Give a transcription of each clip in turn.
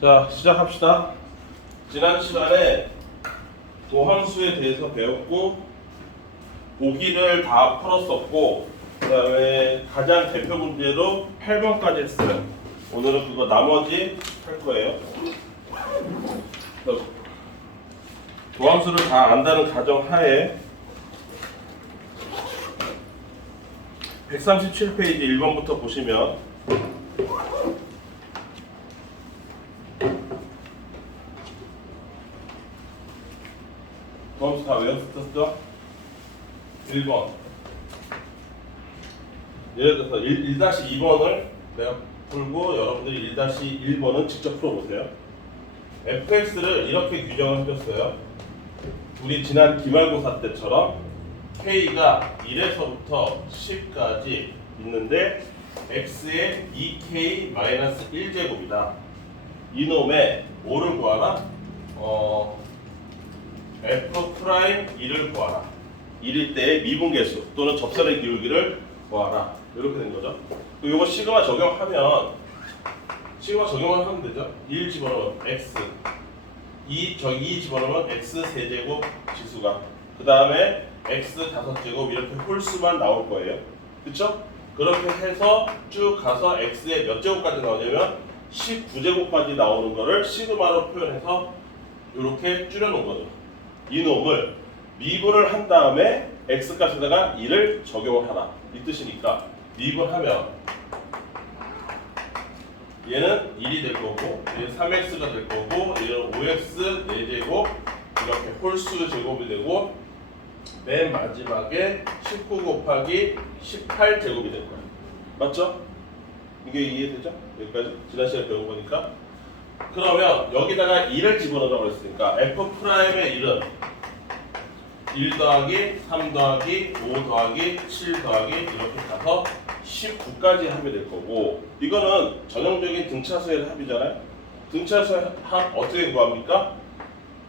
자, 시작합시다. 지난 시간에 도함수에 대해서 배웠고 보기를 다 풀었었고 그 다음에 가장 대표 문제로 8번까지 했어요. 오늘은 그거 나머지 할 거예요. 도함수를 다 안다는 가정 하에 137페이지 1번부터 보시면 도함수 다 외웠었죠? 1번 예를 들어서 1-2번을 내가 풀고 여러분들이 1-1번은 직접 풀어보세요. fx를 이렇게 규정을 해줬어요. 우리 지난 기말고사 때처럼 k가 1에서부터 10까지 있는데 x의 2k-1제곱이다. 이놈의 뭐를 구하라? f'2를 구하라. 1일 때의 미분계수 또는 접선의 기울기를 구하라. 이렇게 된 거죠. 이거 시그마 적용하면 적용만 하면 되죠. 1 집어넣으면 x, 2 집어넣으면 x 세제곱 지수가, 그 다음에 x 5제곱 이렇게 홀수만 나올 거예요. 그쵸? 그렇게 해서 쭉 가서 x의 몇 제곱까지 나오냐면 19제곱까지 나오는 거를 시그마로 표현해서 이렇게 줄여놓은 거죠. 이놈을 미분을 한 다음에 x값에다가 2를 적용을 하라 이 뜻이니까 미분하면 얘는 1이 될 거고 얘는 3x가 될 거고 얘는 5x 4제곱 이렇게 홀수 제곱이 되고 맨 마지막에 19 곱하기 18제곱이 될 거예요. 맞죠? 이게 이해되죠? 여기까지 지난 시간에 배운 거니까. 그러면 여기다가 2를 집어넣으라고 했으니까 f'의 1은 1 더하기 3 더하기 5 더하기 7 더하기 이렇게 가서 19까지 합이 될 거고, 이거는 전형적인 등차수의 합이잖아요. 등차수의 합 어떻게 구합니까?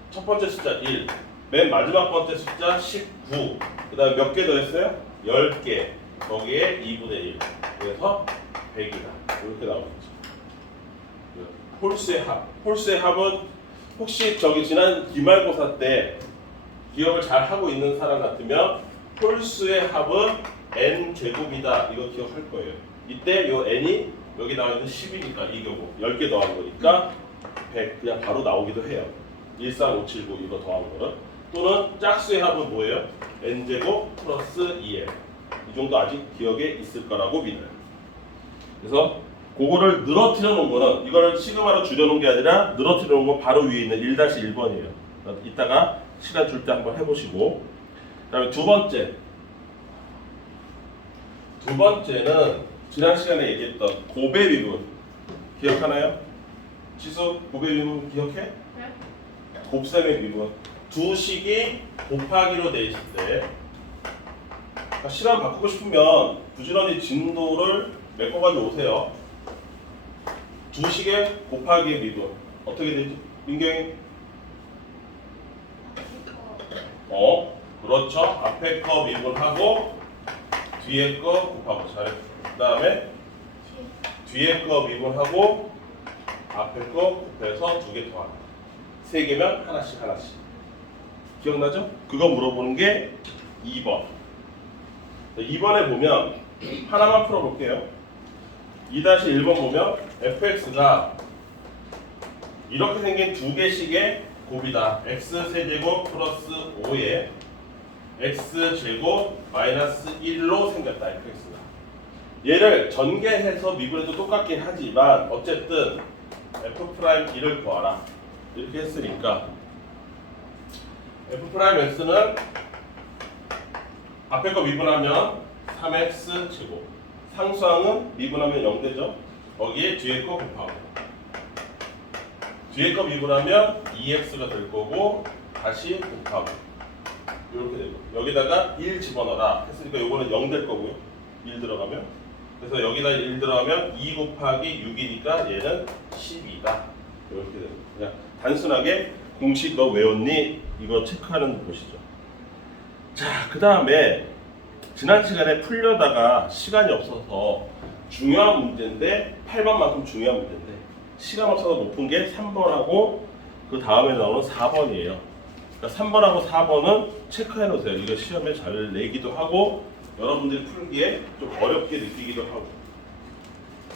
첫 번째 숫자 1, 맨 마지막 번째 숫자 19, 그 다음에 몇 개 더했어요? 10개, 거기에 2분의 1, 그래서 100이다 이렇게 나오겠죠. 홀수의 합. 홀수의 합은 혹시 저기 지난 기말고사 때 기억을 잘 하고 있는 사람 같으면 홀수의 합은 n 제곱이다 이거 기억할 거예요. 이때 요 n이 여기 나와 있는 10이니까 이 경우 10개 더한 거니까 100 그냥 바로 나오기도 해요. 13579 이거 더한 거는. 또는 짝수의 합은 뭐예요? n 제곱 플러스 2n. 이 정도 아직 기억에 있을 거라고 믿어요. 그래서 그거를 늘어뜨려 놓은 거는 이거를 시그마로 줄여 놓은 게 아니라 늘어뜨려 놓은 건 바로 위에 있는 1-1번이에요. 이따가 시간 줄 때 한번 해보시고. 그다음에 두 번째는 지난 시간에 얘기했던 고배 미분 기억하나요? 지수 고배 미분 기억해? 네. 곱셈의 미분. 두 식이 곱하기로 돼 있을 때 그러니까 시간 바꾸고 싶으면 부지런히 진도를 메꿔가지고 오세요. 두 식의 곱하기의 미분 어떻게 되지? 민경이? 그렇죠. 앞에 거 미분하고 뒤에 거 곱하고 잘했어. 그 다음에 뒤에 거 미분하고 앞에 거 곱해서 2개 더하고 3개면 하나씩 기억나죠? 그거 물어보는 게 2번. 2번에 보면 하나만 풀어볼게요. 2-1번 보면 fx가 이렇게 생긴 두 개씩의 곱이다. x세제곱 플러스 5에 x제곱 마이너스 1로 생겼다. fx가. 얘를 전개해서 미분해도 똑같긴 하지만 어쨌든 f'1을 구하라. 이렇게 했으니까 f'x는 앞에 거 미분하면 3x제곱, 상수항은 미분하면 0되죠. 거기에 뒤에 거 곱하고 뒤에 거 미분하면 2x가 될 거고 다시 곱하고 이렇게 되고 여기다가 1 집어넣어라 했으니까 요거는 0 될 거고요. 1 들어가면 그래서 여기다 1 들어가면 2 곱하기 6이니까 얘는 12다 이렇게 되고 그냥 단순하게 공식 너 외웠니? 이거 체크하는 것이죠. 자, 그 다음에 지난 시간에 풀려다가 시간이 없어서 중요한 문제인데 8번만큼 중요한 문제인데 시간 없어서 못 푼 게 3번하고 그 다음에 나오는 4번이에요. 그러니까 3번하고 4번은 체크해 놓으세요. 이거 시험에 잘 내기도 하고 여러분들이 풀기에 좀 어렵게 느끼기도 하고.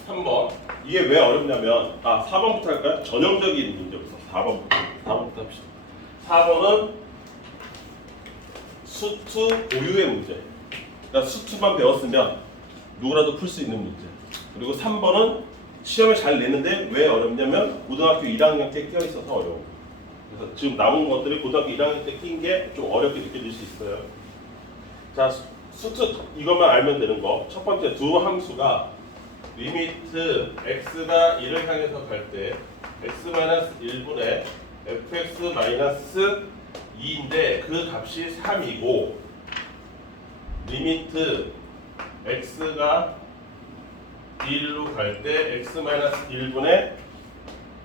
3번 이게 왜 어렵냐면 4번부터 할까요? 전형적인 문제부터 4번부터 합시다. 4번은 수투 오유의 문제. 그러니까 수투만 배웠으면 누구라도 풀 수 있는 문제. 그리고 3번은 시험에 잘 내는데 왜 어렵냐면 고등학교 1학년 때 끼어 있어서 어려워. 그래서 지금 남은 것들이 고등학교 1학년 때 낀 게 좀 어렵게 느껴질 수 있어요. 자, 수투 이것만 알면 되는 거. 첫 번째 두 함수가 리미트 x가 1을 향해서 갈 때 x-1분의 fx-2인데 그 값이 3이고 리미트 x가 1로 갈 때 x-1분의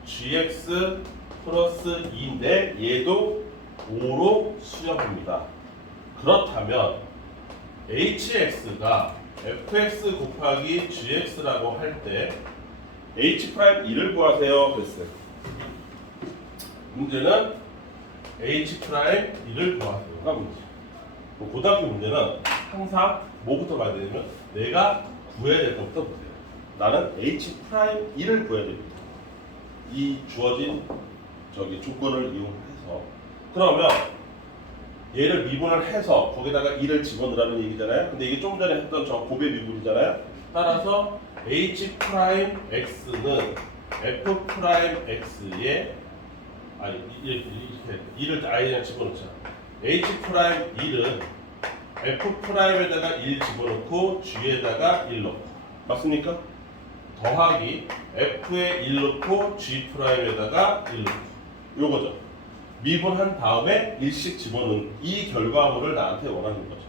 gx 플러스 2인데 얘도 5로 수렴합니다. 그렇다면 hx가 fx 곱하기 gx라고 할 때 h'2를 구하세요 그랬어요. 문제는 h'2를 구하세요가 문제. 고등학교 문제는 항상 뭐부터 봐야 되냐면 내가 구해야 될 것부터 보세요. 나는 h'2를 구해야 됩니다. 이 주어진 조건을 이용해서. 그러면 얘를 미분을 해서 거기다가 2를 집어넣으라는 얘기잖아요. 근데 이게 좀 전에 했던 저 곱의 미분이잖아요. 따라서 h'x는 f'x에 이렇게 2를 아예 그냥 집어넣자. h'1은 f'에다가 1 집어넣고 g에다가 1 넣고 맞습니까? 더하기 f에 1 넣고 g'에다가 1 넣고 요거죠. 미분한 다음에 1씩 집어넣는 이 결과물을 나한테 원하는 거죠.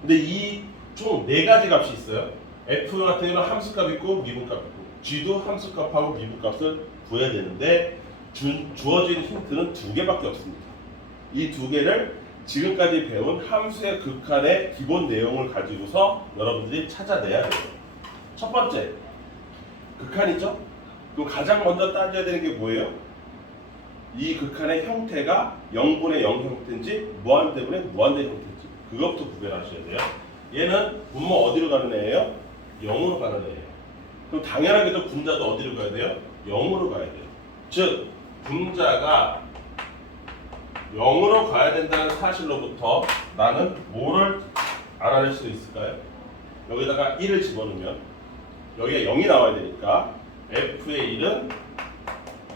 근데 이 총 4가지 값이 있어요. f 같은 경우는 함수값 있고 미분값 있고 g도 함수값하고 미분값을 구해야 되는데 주어진 힌트는 2개밖에 없습니다. 이 2개를 지금까지 배운 함수의 극한의 기본 내용을 가지고서 여러분들이 찾아내야 돼요. 첫 번째, 극한이죠? 그럼 가장 먼저 따져야 되는 게 뭐예요? 이 극한의 형태가 0분의 0 형태인지 무한대분의 무한대 형태인지 그것부터 구별하셔야 돼요. 얘는 분모 어디로 가는 애예요? 0으로 가는 애예요. 그럼 당연하게도 분자도 어디로 가야 돼요? 0으로 가야 돼요. 즉 분자가 0으로 가야 된다는 사실로부터 나는 뭐를 알아낼 수 있을까요? 여기다가 1을 집어넣으면 여기가 0이 나와야 되니까 f의 1은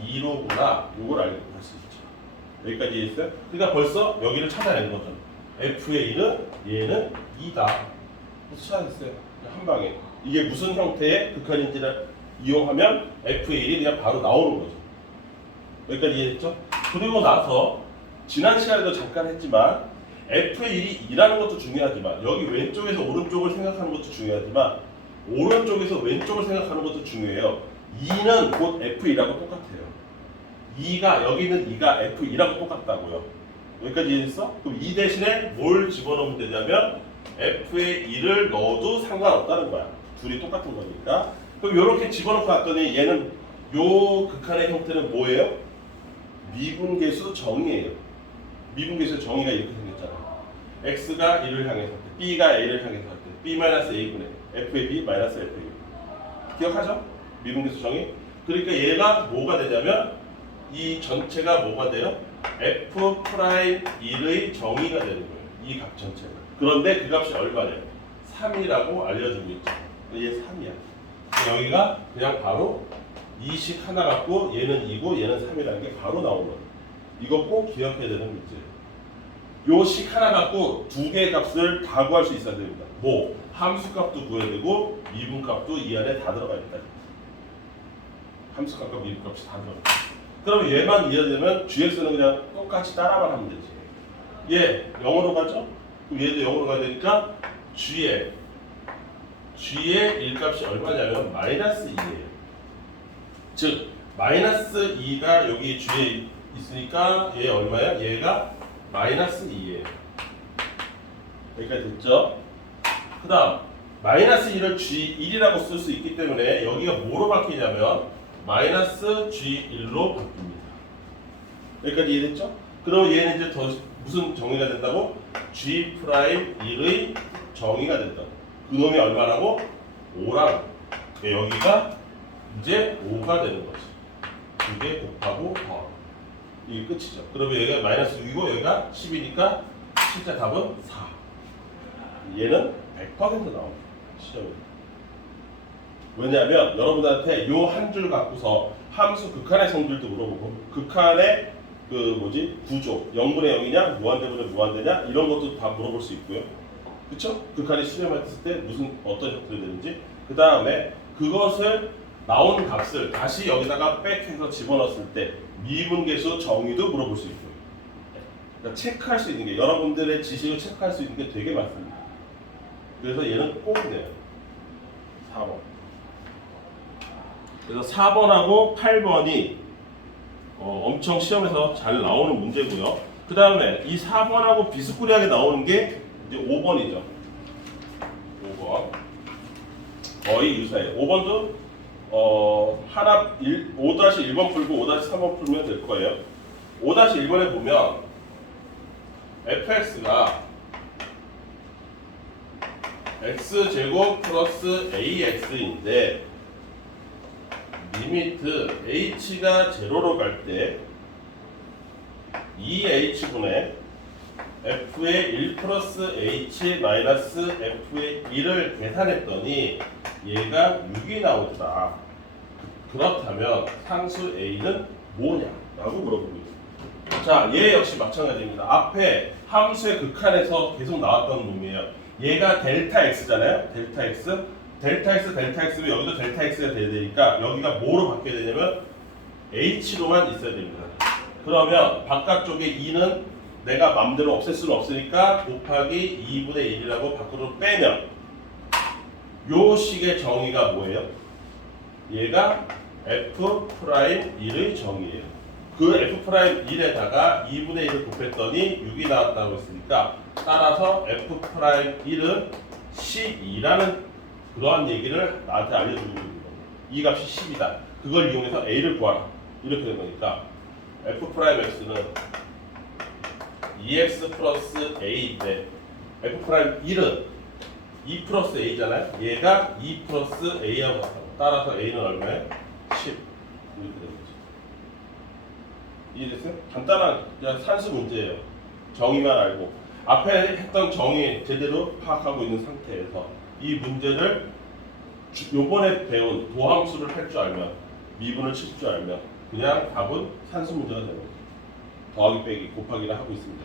2로구나. 이걸 알고 할 수 있죠. 여기까지 이해했어요? 그러니까 벌써 여기를 찾아낸 거죠. f의 1은 얘는 2다. 찾아냈어요. 한 방에. 이게 무슨 형태의 극한인지를 이용하면 f의 1이 그냥 바로 나오는 거죠. 여기까지 이해했죠? 그리고 나서 지난 시간에도 잠깐 했지만 f의 1이 2라는 것도 중요하지만 여기 왼쪽에서 오른쪽을 생각하는 것도 중요하지만 오른쪽에서 왼쪽을 생각하는 것도 중요해요. 2는 곧 f2라고 똑같아요. 2가 여기 있는 2가 f2라고 똑같다고요. 여기까지 이해했어? 그럼 2 대신에 뭘 집어넣으면 되냐면 f의 1을 넣어도 상관없다는 거야. 둘이 똑같은 거니까. 그럼 이렇게 집어넣고 났더니 얘는 요 극한의 형태는 뭐예요? 미분계수 정의예요. 미분계수 정의가 이렇게 생겼잖아요. x가 1을 향해서 할 때, b가 a를 향해서 할 때, b-a분의 f의 b 마이너스 f의 b. 기억하죠? 미분계수 정의. 그러니까 얘가 뭐가 되냐면 이 전체가 뭐가 돼요? f'1의 정의가 되는 거예요. 이 값 전체가. 그런데 그 값이 얼마냐? 3이라고 알려주고 있죠. 얘 3이야. 여기가 그냥 바로 2식 하나 갖고 얘는 2고 얘는 3이라는 게 바로 나오는 거예요. 이거 꼭 기억해야 되는 문제예요. 요 식 하나 갖고 2개의 값을 다 구할 수 있어야 됩니다. 뭐 함수값도 구해야 되고 미분값도 이 안에 다 들어가 있다. 함수값과 미분값이 다 들어가. 그럼 얘만 이해되면 gx는 그냥 똑같이 따라만 하면 되지. 얘 0으로 가죠? 그럼 얘도 0으로 가야 되니까 g의 1값이 얼마냐면 마이너스 2예요. 즉 마이너스 2가 여기 g에 있으니까 얘 얼마야? 얘가 마이너스 2예요. 여기까지 됐죠? 그 다음 마이너스 1을 g1이라고 쓸 수 있기 때문에 여기가 뭐로 바뀌냐면 마이너스 G1로 바뀝니다. 여기까지 이해됐죠? 그럼 얘는 이제 더 무슨 정의가 된다고? G'1의 정의가 된다고. 그놈이 얼마라고? 5라고. 여기가 이제 5가 되는 거지. 2개 곱하고 더. 이게 끝이죠. 그러면 여기가 마이너스 6이고 여기가 10이니까 실제 답은 4. 얘는 100% 나옵니다. 시험에. 왜냐하면 여러분들한테 요 한 줄 갖고서 함수 극한의 성질도 물어보고 극한의 구조 0분의 0이냐 무한대분의 무한대냐 이런 것도 다 물어볼 수 있고요. 그쵸? 극한이 수렴했을 때 무슨 어떤 형태로 되는지 그 다음에 그것을 나온 값을 다시 여기다가 백해서 집어넣었을 때 미분계수 정의도 물어볼 수 있고요. 그러니까 체크할 수 있는 게 여러분들의 지식을 체크할 수 있는 게 되게 많습니다. 그래서 얘는 꼭 돼요. 4번. 그래서 4번하고 8번이 엄청 시험에서 잘 나오는 문제고요. 그 다음에 이 4번하고 비스꾸리하게 나오는 게 이제 5번이죠. 5번. 거의 유사해요. 5번도 5-1번 풀고 5-3번 풀면 될 거예요. 5-1번에 보면 fx가 x제곱 플러스 ax인데 리미트 h가 제로로 갈 때 2h분의 f의 1 플러스 h 마이너스 f의 1을 계산했더니 얘가 6이 나오더라. 그렇다면 상수 a는 뭐냐? 라고 물어보고 있습니다. 자, 얘 역시 마찬가지입니다. 앞에 함수의 극한에서 계속 나왔던 놈이에요. 얘가 델타 x잖아요. 델타 x. 델타 x면 여기도 델타 x가 돼야 되니까 여기가 뭐로 바뀌어야 되냐면 h로만 있어야 됩니다. 그러면 바깥쪽에 2는 내가 맘대로 없앨 수는 없으니까 곱하기 2분의 1이라고 밖으로 빼면 요 식의 정의가 뭐예요? 얘가 f'1의 정의예요. 그 f'1에다가 2분의 1을 곱했더니 6이 나왔다고 했으니까 따라서 f'1은 12라는 그러한 얘기를 나한테 알려주고 있는 겁니다. 이 값이 10이다. 그걸 이용해서 a를 구하라. 이렇게 된 거니까 f'x는 2x 플러스 a인데 f'1은 2 플러스 a잖아요. 얘가 2 플러스 a하고 같다고. 따라서 a는 얼마예요? 10. 이렇게 된 거죠. 이해됐어요? 간단한 그냥 산수 문제예요. 정의만 알고 앞에 했던 정의 제대로 파악하고 있는 상태에서 이 문제를 요번에 배운 도함수를 할 줄 알면 미분을 칠 줄 알면 그냥 답은 산수 문제가 되는 거죠. 더하기 빼기 곱하기를 하고 있습니다.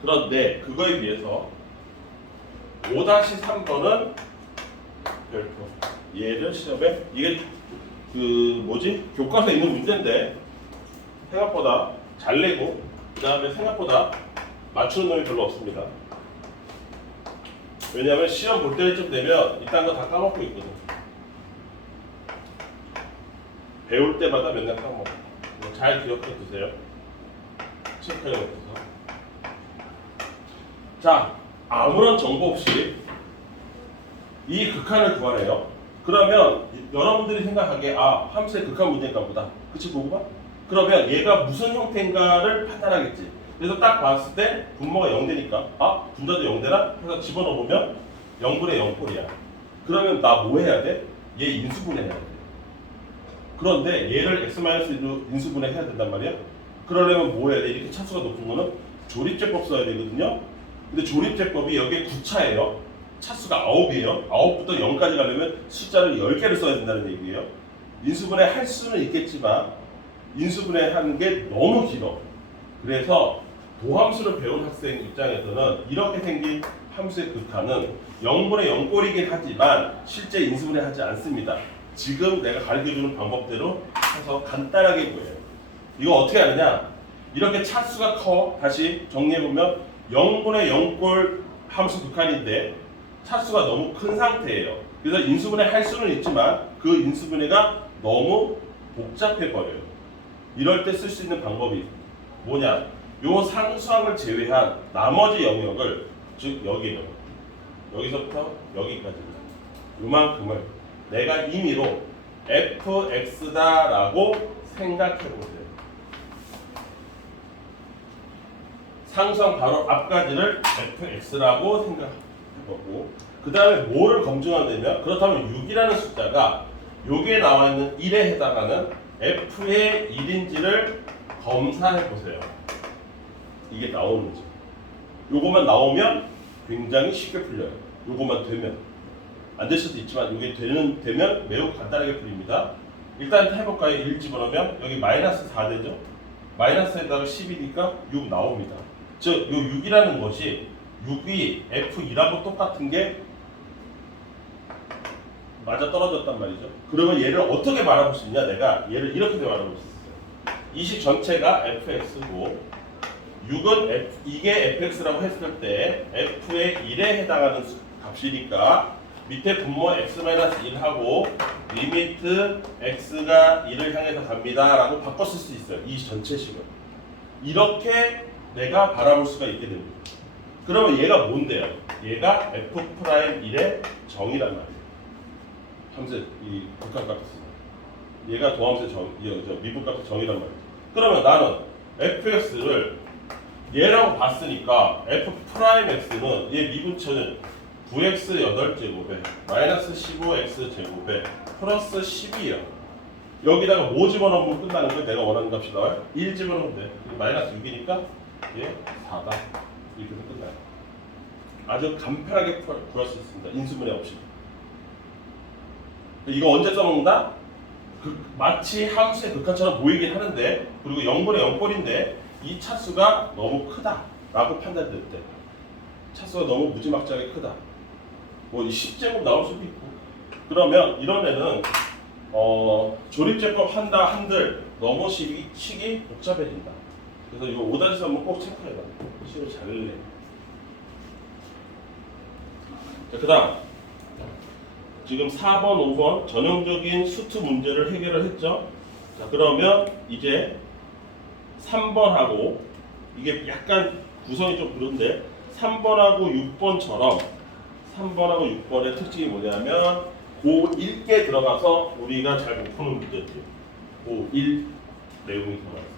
그런데 그거에 비해서 5-3번은 별표. 얘를 시험에 이게 교과서에 있는 문제인데 생각보다 잘 내고 그 다음에 생각보다 맞추는 놈이 별로 없습니다. 왜냐하면 시험 볼 때쯤 되면 이딴 거 다 까먹고 있거든. 배울 때마다 맨날 까먹어. 잘 기억해 두세요. 체크해 놓고서. 자, 아무런 정보 없이 이 극한을 구하래요. 그러면 여러분들이 생각하기에 함수의 극한 문제인가 보다. 그치 보고봐? 그러면 얘가 무슨 형태인가를 판단하겠지. 그래서 딱 봤을 때 분모가 0되니까 분자도 0되나? 해서 집어넣으면 0분의 0꼴이야. 그러면 나 뭐 해야 돼? 얘 인수분해해야 돼. 그런데 얘를 x-1로 인수분해해야 된단 말이야. 그러려면 뭐 해야 돼? 이렇게 차수가 높은 거는 조립제법 써야 되거든요. 근데 조립제법이 여기에 9차예요. 차수가 9이에요. 9부터 0까지 가려면 숫자를 10개를 써야 된다는 얘기예요. 인수분해 할 수는 있겠지만 인수분해 하는 게 너무 길어. 그래서 도함수를 배운 학생 입장에서는 이렇게 생긴 함수의 극한은 0분의 0꼴이긴 하지만 실제 인수분해 하지 않습니다. 지금 내가 가르쳐주는 방법대로 해서 간단하게 구해요. 이거 어떻게 하느냐? 이렇게 차수가 커. 다시 정리해보면 0분의 0꼴 함수 극한인데 차수가 너무 큰 상태예요. 그래서 인수분해 할 수는 있지만 그 인수분해가 너무 복잡해버려요. 이럴 때 쓸 수 있는 방법이 뭐냐? 요 상수항을 제외한 나머지 영역을, 즉 여기는 여기서부터 여기까지 요만큼을 내가 임의로 fx다라고 생각해 보세요. 상수항 바로 앞가지를 fx라고 생각해 보고 그 다음에 뭐를 검증하냐면 그렇다면 6이라는 숫자가 여기에 나와 있는 1에 해당하는 f의 1인지를 검사해 보세요. 이게 나오는지. 요것만 나오면 굉장히 쉽게 풀려요. 요것만 되면. 안 될 수도 있지만 이게 되면 매우 간단하게 풀립니다. 일단 해볼까요? 1 집어넣으면 여기 마이너스 4 되죠? 마이너스에다가 10이니까 6 나옵니다. 즉, 요 6이라는 것이 6이 F2라고 똑같은 게 맞아 떨어졌단 말이죠. 그러면 얘를 어떻게 말해볼 수 있냐? 내가 얘를 이렇게 말해볼 수 있어요. 이 식 전체가 fx고 6은 이게 fx라고 했을 때 f의 1에 해당하는 값이니까 밑에 분모 x-1하고 리미트 x가 1을 향해서 갑니다 라고 바꿔 쓸 수 있어요. 이 전체 식을. 이렇게 내가 바라볼 수가 있게 됩니다. 그러면 얘가 뭔데요? 얘가 f'1의 정이란 말이에요. 함수 이 극한값이 얘가 도함수의 미분값의 정이란 말이에요. 그러면 나는 fx를 얘라고 봤으니까 f'x는 얘 미분처는 9x 8제곱에 마이너스 15x 제곱에 플러스 10이에요. 여기다가 뭐 집어넣으면 끝나는 거예요? 내가 원하는 값이 나와요? 1 집어넣으면 돼. 마이너스 6이니까 얘 4다. 이렇게 끝나요. 아주 간편하게 구할 수 있습니다. 인수분해 없이. 이거 언제 써먹는다? 마치 함수의 극한처럼 보이긴 하는데 그리고 0분의 0꼴인데 이 차수가 너무 크다 라고 판단될 때 차수가 너무 무지막지하게 크다 뭐 10제곱 나올 수도 있고 그러면 이런 애는 조립제법 한다 한들 너무 식이 복잡해진다. 그래서 이거 5-3은 꼭 체크해봐. 식을 잘 내. 그 다음 지금 4번, 5번 전형적인 수투 문제를 해결을 했죠. 자, 그러면 이제 3번하고 이게 약간 구성이 좀 그런데 3번하고 6번처럼 3번하고 6번의 특징이 뭐냐면 고1께 들어가서 우리가 잘 못 푸는 문제들 고1 내용이 들어가서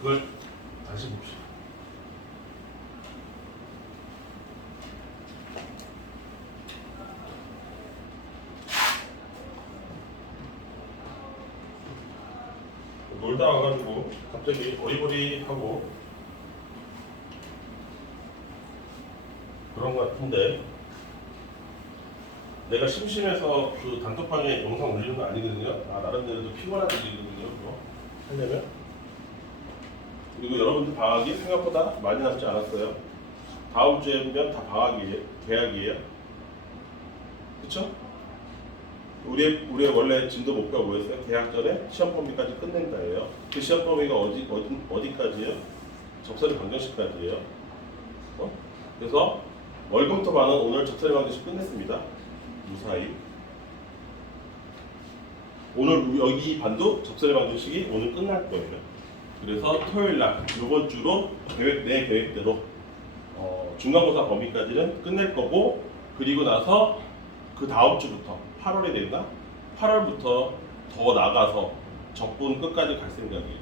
그걸 다시 봅시다. 놀다 와가지고 갑자기 어리버리하고 그런 것 같은데 내가 심심해서 그 단톡방에 영상 올리는 거 아니거든요. 나름대로도 피곤한 일이거든요. 그거 하려면 그리고 여러분들 방학이 생각보다 많이 남지 않았어요. 다음 주에면 다 방학이에요. 개학이에요. 그쵸? 우리의 원래 진도 목표가 뭐였어요? 개학 전에 시험 범위까지 끝낸다예요. 그 시험 범위가 어디까지예요? 접선의 방정식까지예요. 그래서 월금토 반은 오늘 접선의 방정식 끝냈습니다. 무사히. 오늘 여기 반도 접선의 방정식이 오늘 끝날 거예요. 그래서 토요일 날 이번 주로 내 계획대로 중간고사 범위까지는 끝낼 거고 그리고 나서 그 다음 주부터 8월이 됐나? 8월부터 더 나가서 적분 끝까지 갈 생각이에요.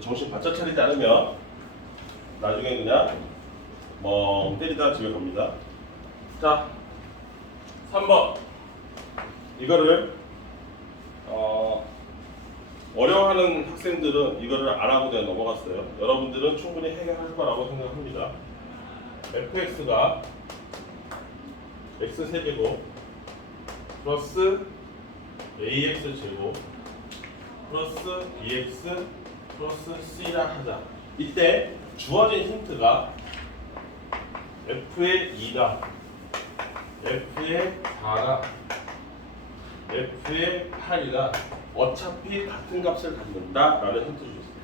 정신 바짝 차리지 않으면 나중에 그냥 멍 때리다 집에 갑니다. 자, 3번 이거를 어려워하는 학생들은 이거를 안 하고 그냥 넘어갔어요. 여러분들은 충분히 해결할 거라고 생각합니다. fx가 x 세제곱 플러스 ax 제곱 플러스 bx 플러스 c라 하자. 이때 주어진 힌트가 f의 2가 f의 4가 f의 8이가 어차피 같은 값을 갖는다 라는 힌트를 줬어요.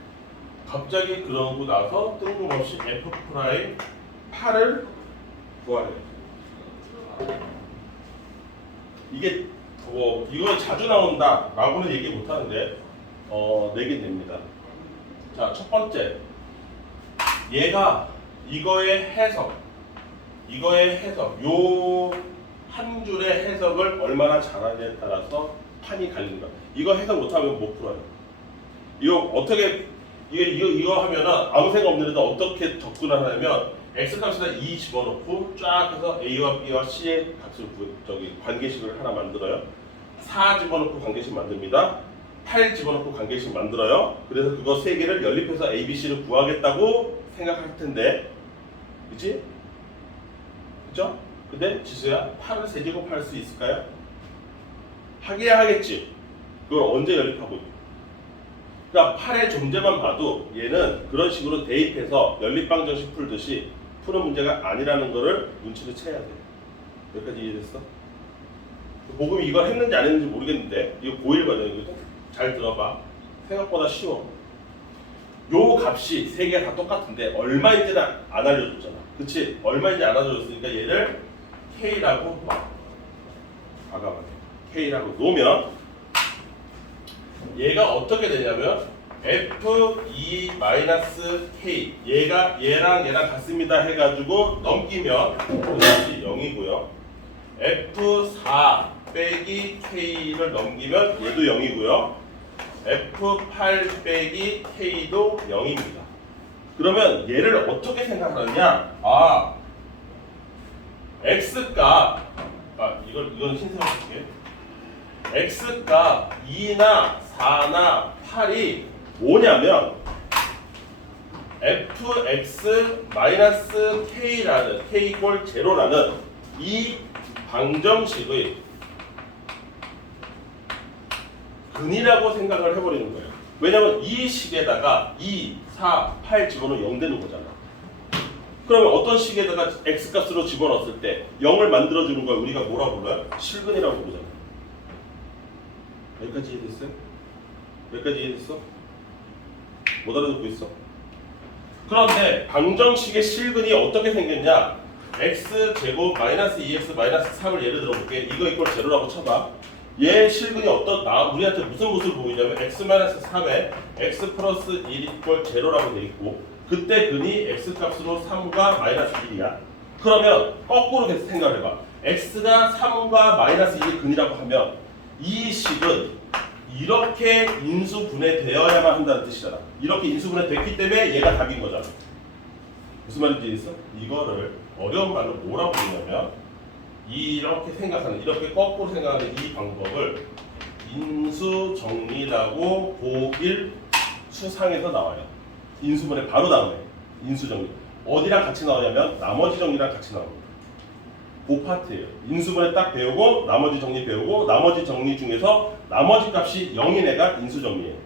갑자기 그러고 나서 뜬금없이 f'8을 구하래요. 이게 이거 자주 나온다 라고는 얘기 못 하는데 내긴 됩니다. 자, 첫 번째 얘가 이거의 해석 요 한 줄의 해석을 얼마나 잘하냐에 따라서 판이 갈리는 거야. 이거 해석 못하면 못 풀어요. 이거 어떻게 이거 하면은 아무 생각 없는데도 어떻게 접근을 하냐면 x 값에다 2 집어넣고 쫙 해서 a와 b와 c의 값을 관계식을 하나 만들어요. 4 집어넣고 관계식 만듭니다. 8 집어넣고 관계식 만들어요. 그래서 그거 세 개를 연립해서 a, b, c를 구하겠다고 생각할 텐데, 그치? 그죠? 근데 지수야 8을 세제곱할 수 있을까요? 하기야 하겠지. 그걸 언제 연립하고 있고. 그러니까 8의 존재만 봐도 얘는 그런 식으로 대입해서 연립방정식 풀듯이 푸는 문제가 아니라는 거를 눈치를 채야 돼. 여기까지 이해됐어? 보금이 이걸 했는지 안 했는지 모르겠는데 이거 고1 과정이거든? 잘 들어봐. 생각보다 쉬워. 요 값이 세 개가 다 똑같은데 얼마인지는 안 알려줬잖아. 그치? 얼마인지 안 알려줬으니까 얘를 K라고 과감하게 K라고 놓으면 얘가 어떻게 되냐면 F2-K 얘가 얘랑 같습니다 해가지고 넘기면 그것이 0이고요. F4 빼기 K를 넘기면 얘도 0이고요. F8 빼기 K도 0입니다. 그러면 얘를 어떻게 생각하느냐? X값 이건 힌트를 줄게. X값 2나 4나 8이 뭐냐면 fx-k라는 k 이퀄 제로라는 이 방정식의 근이라고 생각을 해버리는 거예요. 왜냐면 이 식에다가 2, 4, 8 집어넣으면 0 되는 거잖아. 그러면 어떤 식에다가 x값으로 집어넣었을 때 0을 만들어주는 걸 우리가 뭐라고 불러요? 실근이라고 부르잖아. 여기까지 이해됐어요? 여기까지 이해됐어? 못 알아듣고 있어? 그런데 방정식의 실근이 어떻게 생겼냐? x제곱 마이너스 2x 마이너스 3을 예를 들어 볼게. 이거 이꼴 제로라고 쳐봐. 얘 실근이 우리한테 무슨 모습을 보이냐면 x 마이너스 3에 x 플러스 1 이꼴 제로라고 돼 있고, 그때 근이 x 값으로 3과 마이너스 1이야. 그러면 거꾸로 생각을 해봐. x가 3과 마이너스 1이 근이라고 하면 이 식은 이렇게 인수분해되어야만 한다는 뜻이잖아. 이렇게 인수분해됐기 때문에 얘가 답인 거잖아. 무슨 말인지 이해했어? 이거를 어려운 말로 뭐라고 부르냐면 이렇게 거꾸로 생각하는 이 방법을 인수정리라고 고1 수상에서 나와요. 인수분해 바로 다음에 인수정리. 어디랑 같이 나오냐면 나머지 정리랑 같이 나옵니다. 그 파트예요. 인수분해 딱 배우고 나머지 정리 배우고, 나머지 정리 중에서 나머지 값이 0인 애가 인수정리예요.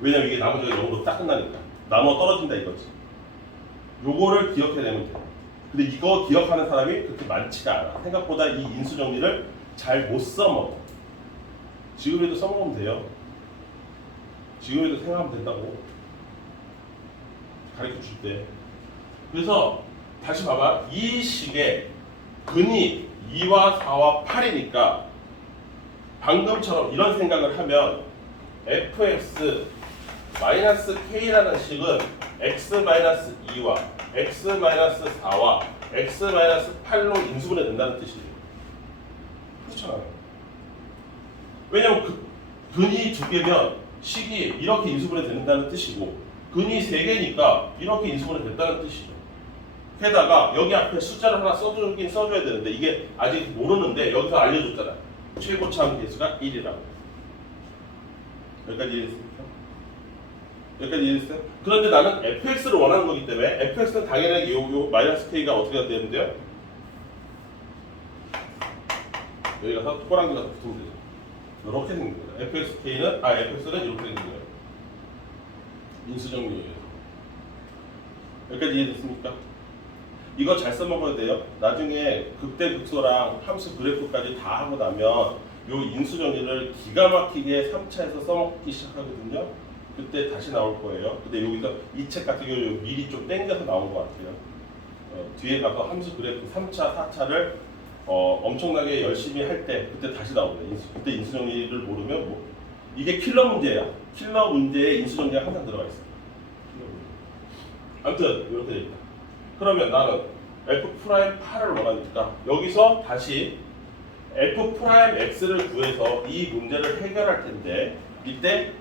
왜냐면 이게 나머지가 0으로 딱 끝나니까. 나눠 떨어진다 이거지. 요거를 기억해내면 돼요. 근데 이거 기억하는 사람이 그렇게 많지가 않아. 생각보다 이 인수정리를 잘 못 써먹어. 지금에도 써먹으면 돼요. 지금에도 생각하면 된다고 가르쳐 줄 때. 그래서 다시 봐봐. 이 식의 근이 2와 4와 8이니까 방금처럼 이런 생각을 하면 fx-k라는 식은 x-2와 x-4와 x-8로 인수분해 된다는 뜻이에요. 그렇잖아요. 왜냐면 근이 2개면 식이 이렇게 인수분해 된다는 뜻이고, 근이 3개니까 이렇게 인수분해 된다는 뜻이죠. 게다가 여기 앞에 숫자를 하나 써주긴 써줘야 되는데 이게 아직 모르는데 여기서 알려줬잖아. 최고차함 계수가 1이라고. 여기까지 이해했습니까? 여기까지 이해했어요? 그런데 나는 fx를 원하는 거기 때문에 fx는 당연히 요 마이너스 k가 어떻게 되는데요? 여기 가서 호랑이가 붙으면 되죠. 이렇게 생긴 거예요. fx는 이렇게 생긴 거예요. 인수정리예요. 여기까지 이해됐습니까? 이거 잘 써먹어야 돼요. 나중에 극대극소랑 함수 그래프까지 다 하고 나면 요 인수정리를 기가 막히게 3차에서 써먹기 시작하거든요. 그때 다시 나올 거예요. 근데 여기서 이 책 같은 경우 미리 좀 땡겨서 나온 것 같아요. 뒤에 가서 함수 그래프 3차, 4차를 엄청나게 열심히 할 때 그때 다시 나오거든요. 그때 인수정리를 모르면 이게 킬러 문제야. 킬러 문제에 인수정리가 항상 들어가 있어요. 아무튼 이렇게 돼 있다. 그러면 나는 f'8을 원하니까 여기서 다시 f 프라임 x를 구해서 이 문제를 해결할 텐데 이때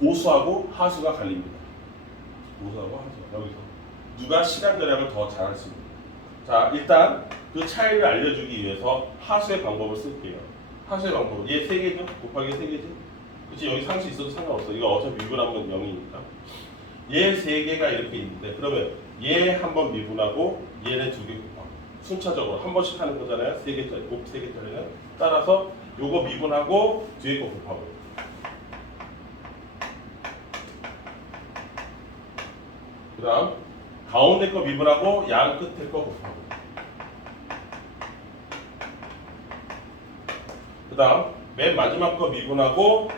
고수하고 하수가 갈립니다. 고수하고 하수가 여기서 누가 시간 절약을 더 잘할 수 있는가. 자, 일단 그 차이를 알려주기 위해서 하수의 방법을 쓸게요. 하수의 방법. 얘 3개죠? 곱하기 3개지? 그치? 여기 상수 있어도 상관없어. 이거 어차피 미분하면 0이니까. 얘 3개가 이렇게 있는데 그러면 얘 한 번 미분하고 얘는 2개 곱하고 순차적으로 한 번씩 하는 거잖아요. 3개짜리, 곱 3개짜리는. 따라서 요거 미분하고 뒤에 거 곱하고. 그 다음 가운데 거 미분하고 양 끝에 거 곱하고. 그 다음 맨 마지막 거 미분하고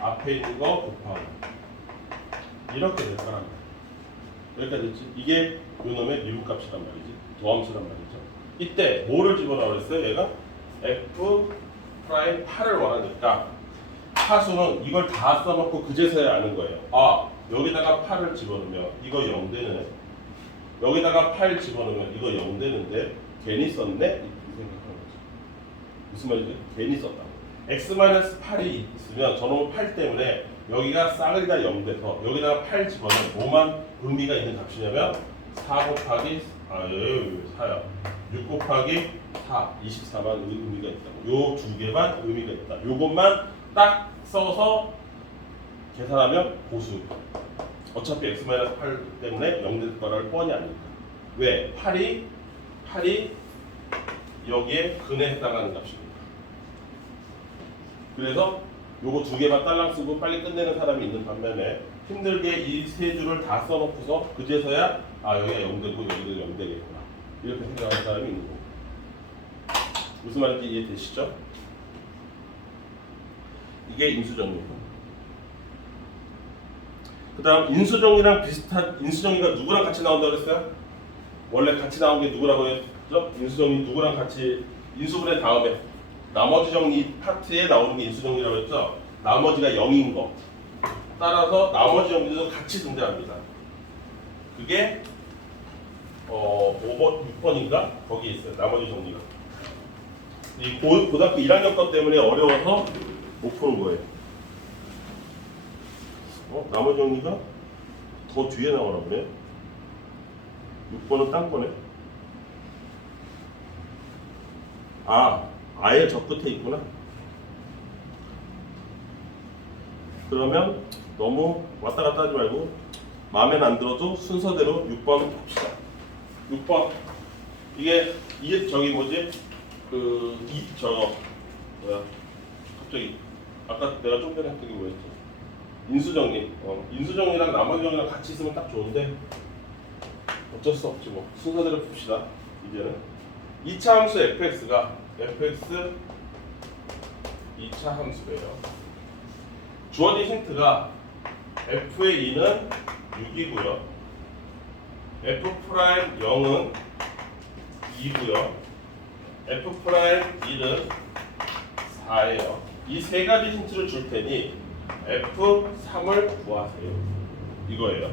앞에 있는 거 곱하고. 이렇게 될 거랍니다. 여기까지 됐지? 이게 요놈의 미분값이란 말이지. 도함수란 말이죠. 이때 뭐를 집어넣으라 그랬어요? 얘가 f 프라임 8을 원하니까 하수는 이걸 다 써놓고 그제서야 아는 거예요. 아, 여기다가 8을 집어넣으면 이거 0 되네. 여기다가 8 집어넣으면 이거 0 되는데 괜히 썼네? 이렇게 생각하는 거죠. 무슨 말이지? 괜히 썼다고. x-8이 있으면 저놈은 8 때문에 여기가 싸그리 다 0 돼서 여기다가 8 집어넣으면 뭐만 의미가 있는 값이냐면 4 곱하기 4야. 6 곱하기 4, 24만 의미가 있다고. 요 두 개만 의미가 있다. 요것만 딱 써서 계산하면 고수. 어차피 x-8 때문에 0 될 거를 뻔히 아니까. 왜? 8이 여기에 근에 해당하는 값입니다. 그래서 요거 두 개만 딸랑 쓰고 빨리 끝내는 사람이 있는 반면에 힘들게 이 세 줄을 다 써놓고서 그제서야 아 여기가 0 되고 여기도 0 되겠구나 이렇게 생각하는 사람이 있는 거고. 무슨 말인지 이해되시죠? 이게 인수정리입니다. 그 다음 인수정리랑 비슷한 인수정리가 누구랑 같이 나온다고 그랬어요? 원래 같이 나온 게 누구라고 했죠? 인수정리 누구랑 같이 인수분해 다음에 나머지 정리 파트에 나오는 게 인수정리라고 했죠? 나머지가 0인 거. 따라서 나머지 정리도 같이 존재합니다. 그게 5번, 6번인가? 거기에 있어요. 나머지 정리가. 이 고등학교 1학년 것 때문에 어려워서 못 푸는 거예요. 나머지 정리가 더 뒤에 나오나 보네. 6번은 딴 거네. 아, 아예 저 끝에 있구나. 그러면 너무 왔다 갔다 하지 말고 마음에 안 들어도 순서대로 6번 합시다. 6번 이게 저기 뭐지? 뭐야? 갑자기 아까 내가 좀 전에 했던 게 뭐였지? 인수정리. 인수정리랑 나머지 정리랑 같이 있으면 딱 좋은데 어쩔 수 없지 뭐. 순서대로 풉시다. 이제는 2차 함수 fx가 fx 2차 함수예요. 주어진 힌트가 f의 2는 6이고요. f 프라임 0은 2고요. f 프라임 2는 4예요. 이 세 가지 힌트를 줄 테니 f3을 구하세요. 이거예요.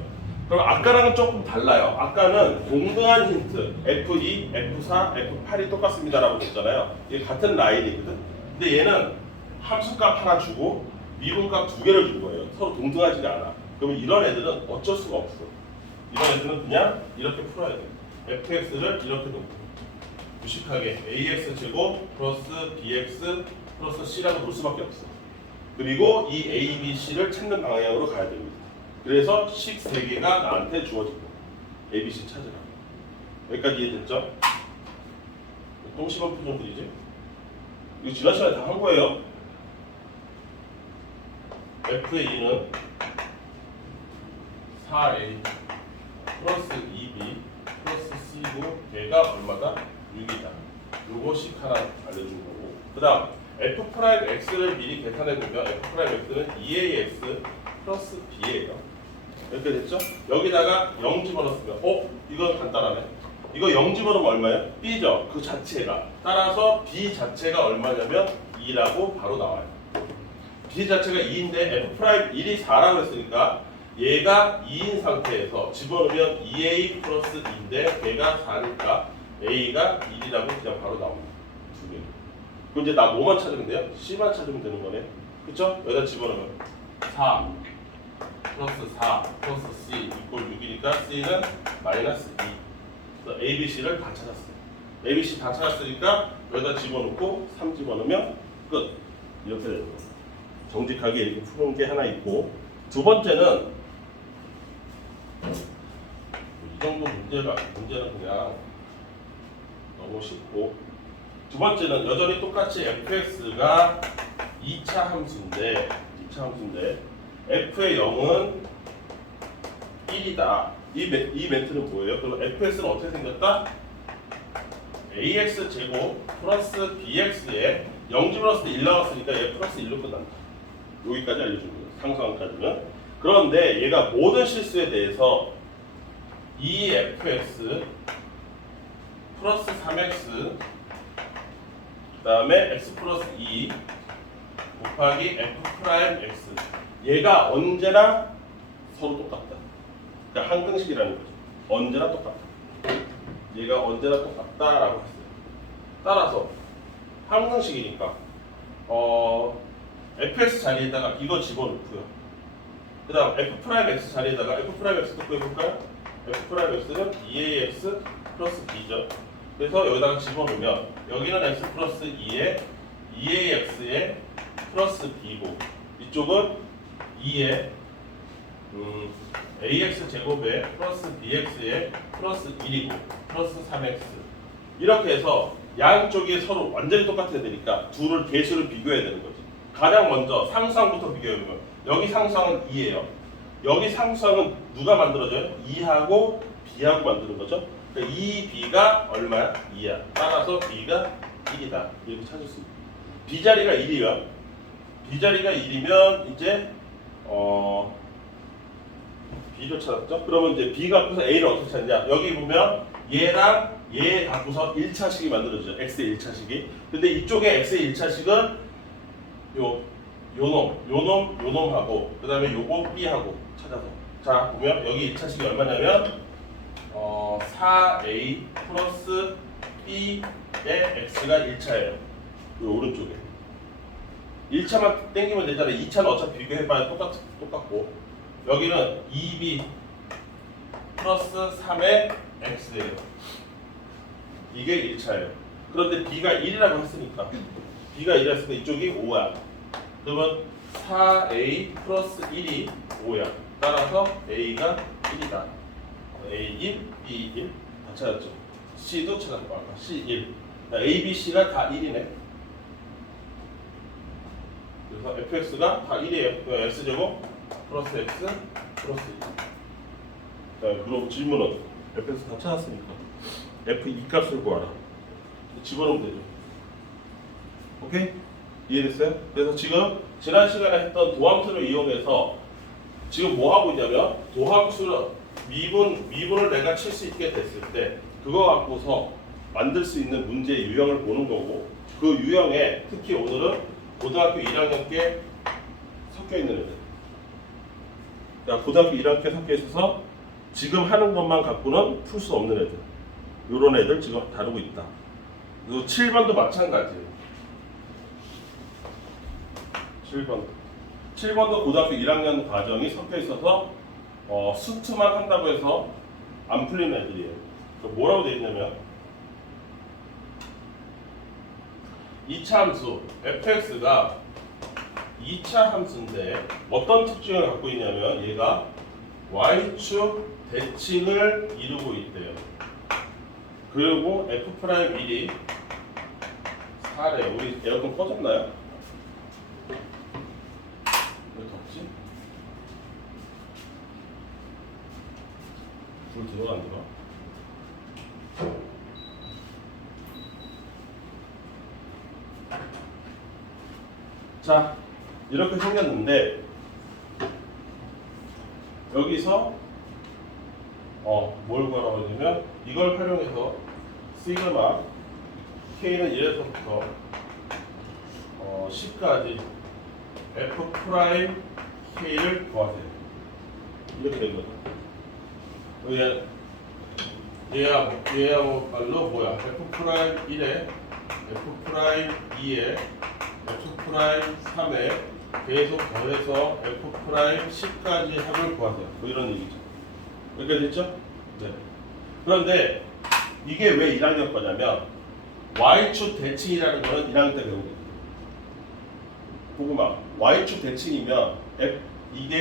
그럼 아까랑은 조금 달라요. 아까는 동등한 힌트 f2, f4, f8이 똑같습니다라고 했잖아요. 이게 같은 라인이거든. 근데 얘는 함수값 하나 주고 미분값 2개를 준 거예요. 서로 동등하지가 않아. 그러면 이런 애들은 어쩔 수가 없어. 이런 애들은 그냥 이렇게 풀어야 돼. fx를 이렇게 놓고 무식하게 ax 제곱 플러스 bx 플러스 c라고 놓을 수밖에 없어. 그리고 이 a, b, c를 찾는 방향으로 가야 됩니다. 그래서 식 3개가 나한테 주어지고 a, b, c 찾으라. 여기까지 이해됐죠? 또 10원 표정들이지? 이거 지난 시간에 다 한 거예요. f의 2는 4a 플러스 2b 플러스 c고 걔가 얼마다? 6이다. 요거식 하나 알려준 거고. 그 다음 f 프라임 x를 미리 계산해보면 f 프라임 x는 2ax 플러스 b예요. 이렇게 됐죠? 여기다가 0 집어넣었으면 이건 간단하네. 이거 0 집어넣으면 얼마예요? b죠. 그 자체가. 따라서 b 자체가 얼마냐면 2라고 바로 나와요. b 자체가 2인데 f 프라임 1이 4라고 했으니까 얘가 2인 상태에서 집어넣으면 2a 플러스 2인데 걔가 4니까 a가 1이라고 그냥 바로 나옵니다. 두 개. 그럼 이제 나 뭐만 찾으면 돼요? C만 찾으면 되는 거네. 그쵸? 여기다 집어넣으면 4 플러스 4 플러스 C 이꼴 6이니까 C는 마이너스 2. 그래서 A, B, C를 다 찾았어요. A, B, C 다 찾았으니까 여기다 집어넣고 3 집어넣으면 끝. 이렇게 되는 거예요. 정직하게 이렇게 푸는 게 하나 있고, 두 번째는 이 정도 문제는 그냥 너무 쉽고, 두 번째는 여전히 똑같이 fx가 2차 함수인데 f의 0은 1이다. 이 멘트는 뭐예요? 그럼 fx는 어떻게 생겼다? ax 제곱 플러스 bx에 0 집어넣었을 때 1 나왔으니까 얘 플러스 1로 끝난다. 여기까지 알려준 거예요. 상수항까지는. 그런데 얘가 모든 실수에 대해서 2fx 플러스 3x 그 다음에 x 플러스 2 곱하기 f 프라임 x, 얘가 언제나 서로 똑같다. 그러니까 항등식이라는 거죠. 언제나 똑같다. 얘가 언제나 똑같다라고 했어요. 따라서 항등식이니까 fx 자리에다가 이거 집어넣고요. 그 다음 f 프라임 x 자리에다가 f 프라임 x도 구해볼까요? f 프라임 x는 2ax 플러스 b죠. 그래서 여기다가 집어넣으면 여기는 x 플러스 2에 2ax에 플러스 b고, 이쪽은 2에 ax 제곱에 플러스 bx에 플러스 1이고 플러스 3x, 이렇게 해서 양쪽이 서로 완전히 똑같아야 되니까 둘을 개수를 비교해야 되는 거지. 가장 먼저 상수항부터 비교해보면 여기 상수항은 2예요. 여기 상수항은 누가 만들어져요? 2하고 b하고 만드는 거죠. 그러니까 2b가 얼마야? 2야. 따라서 b가 1이다. 이렇게 찾을 수 있습니다. b자리가 1이면 이제 b를 찾았죠? 그러면 이제 b 갖고서 a를 어떻게 찾느냐? 여기 보면 얘랑 얘 갖고서 1차식이 만들어져요. x의 1차식이. 근데 이쪽에 x의 1차식은 요놈하고 그 다음에 요거 b하고 찾아서, 자 보면 여기 1차식이 얼마냐면 4a 플러스 b의 x가 1차예요. 요 오른쪽에 1차만 땡기면 되잖아요. 2차는 어차피 비교해봐야 똑같고, 여기는 2b 플러스 3의 x예요. 이게 1차예요. 그런데 b가 1이라고 했으니까 이쪽이 5야. 그러면 4a 플러스 1이 5야. 따라서 a가 1이다. a 1, b 1 다 찾았죠. c도 찾았고 아까 c 1. a, b, c가 다 1이네. 그래서 fx가 다 1이에요. x제곱 플러스 x 플러스 2. 자, 그럼 질문은 fx 다 찾았으니까 f 2값을 구하라. 집어넣으면 되죠. 오케이? 이해됐어요? 그래서 지금 지난 시간에 했던 도함수를 이용해서 지금 뭐 하고 있냐면, 도함수를 미분을 내가 칠 수 있게 됐을 때 그거 갖고서 만들 수 있는 문제의 유형을 보는 거고, 그 유형에 특히 오늘은 고등학교 1학년께 섞여 있는 애들, 그러니까 고등학교 1학년께 섞여 있어서 지금 하는 것만 갖고는 풀 수 없는 애들, 이런 애들 지금 다루고 있다. 그리고 7번도 마찬가지예요. 7번도 고등학교 1학년 과정이 섞여 있어서 수트만 한다고 해서 안 풀리는 애들이에요. 뭐라고 되어 있냐면 2차 함수 fx가 2차 함수인데 어떤 특징을 갖고 있냐면 얘가 y축 대칭을 이루고 있대요. 그리고 f'1이 4래. 우리 에어컨 꺼졌나요? 왜 덥지? 불 들어가 안 들어가? 자, 이렇게 생겼는데 여기서 뭘 구하라고 하냐면 이걸 활용해서 시그마 K는 1에서부터 10까지 F 프라임 K를 구하세요. 이렇게 된 거죠. 얘야말로 뭐야? F 프라임 1에 F 프라임 2에 F 프라임 3에 계속 더해서 F 프라임 10까지 합을 구하세요. 뭐 이런 얘기죠. 여기까지 됐죠? 네. 그런데 이게 왜 1학년 거냐면 Y축 대칭이라는 거는 1학년 때 배운 거예요. 보고만 Y축 대칭이면 이게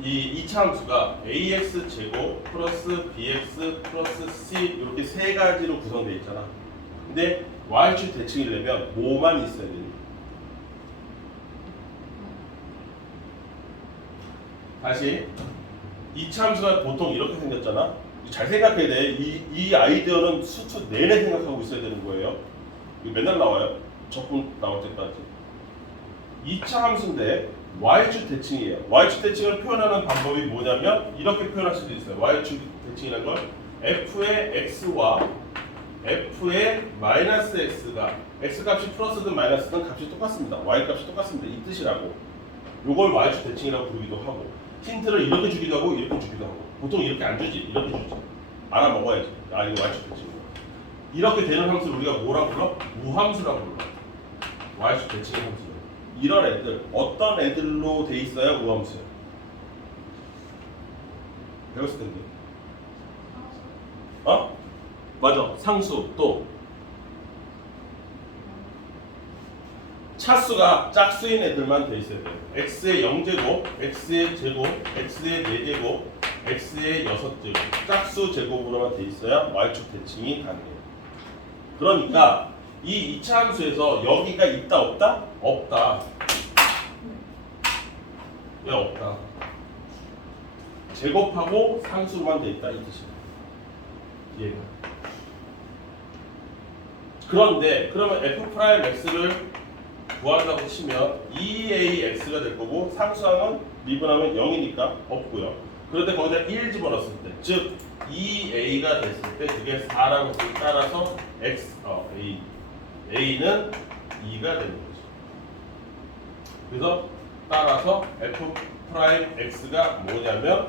이 이차함수가 ax 제곱 플러스 bx 플러스 c 이렇게 세 가지로 구성되어 있잖아. 근데 y축 대칭이려면 뭐만 있어야 되니? 다시 이차함수가 보통 이렇게 생겼잖아. 잘 생각해야 돼. 이 아이디어는 수투 내내 생각하고 있어야 되는 거예요. 이거 맨날 나와요. 적분 나올 때까지. 2차 함수인데 y축 대칭이에요. y축 대칭을 표현하는 방법이 뭐냐면 이렇게 표현할 수도 있어요. y축 대칭이라는 걸 f의 x와 f의 마이너스 x가 x 값이 플러스든 마이너스든 값이 똑같습니다. y 값이 똑같습니다. 이 뜻이라고. 요걸 y축 대칭이라고 부르기도 하고 힌트를 이렇게 주기도 하고 이렇게 주기도 하고 보통 이렇게 안 주지 이렇게 주지. 알아먹어야지. 아 이거 y축 대칭. 이렇게 되는 함수를 우리가 뭐라고 불러? 우함수라고 불러. y축 대칭의 함수. 이런 애들 어떤 애들로 돼 있어야 우함수야? 배웠을 텐데. 어? 맞아. 상수 또 차수가 짝수인 애들만 돼 있어야 돼요. x의 0제곱, x의 제곱, x의 4제곱, x의 6제곱 짝수 제곱으로만 돼 있어야 y축 대칭이 가능해요. 그러니까 이 2차 함수에서 여기가 있다 없다? 없다. 왜 없다? 제곱하고 상수로만 돼 있다 이 뜻이야. 얘가. 그런데 그러면 f 프라임 x를 구한다고 치면 2ax가 될 거고 상수항은 미분하면 0이니까 없고요. 그런데 거기다 1 집어넣었을 때, 즉 2a가 됐을 때 그게 4라고 따라서 a는 2가 되는 거죠. 그래서 따라서 f 프라임 x가 뭐냐면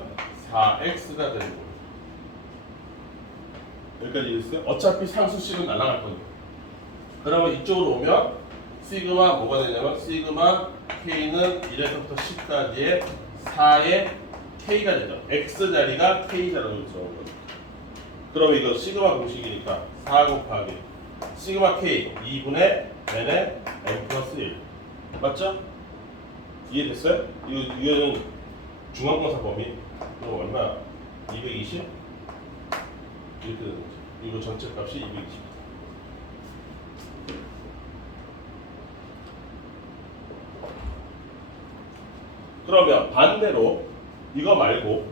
4x가 되는 거예요. 여기까지 이해했어요? 어차피 상수식은 날아갈 거니까. 그러면 이쪽으로 오면 시그마 뭐가 되냐면 시그마 k는 1에서부터 10까지의 4의 k가 되죠. x 자리가 k 자리로 들어온 거죠. 그러면 이거 시그마 공식이니까 4 곱하기 시그마 k 2분의 n의 n 플러스 1 맞죠? 이해됐어요? 이거는 중앙공사 범위 그럼 얼마? 220? 이렇게 되는 거죠. 이거 전체 값이 220. 그러면 반대로 이거 말고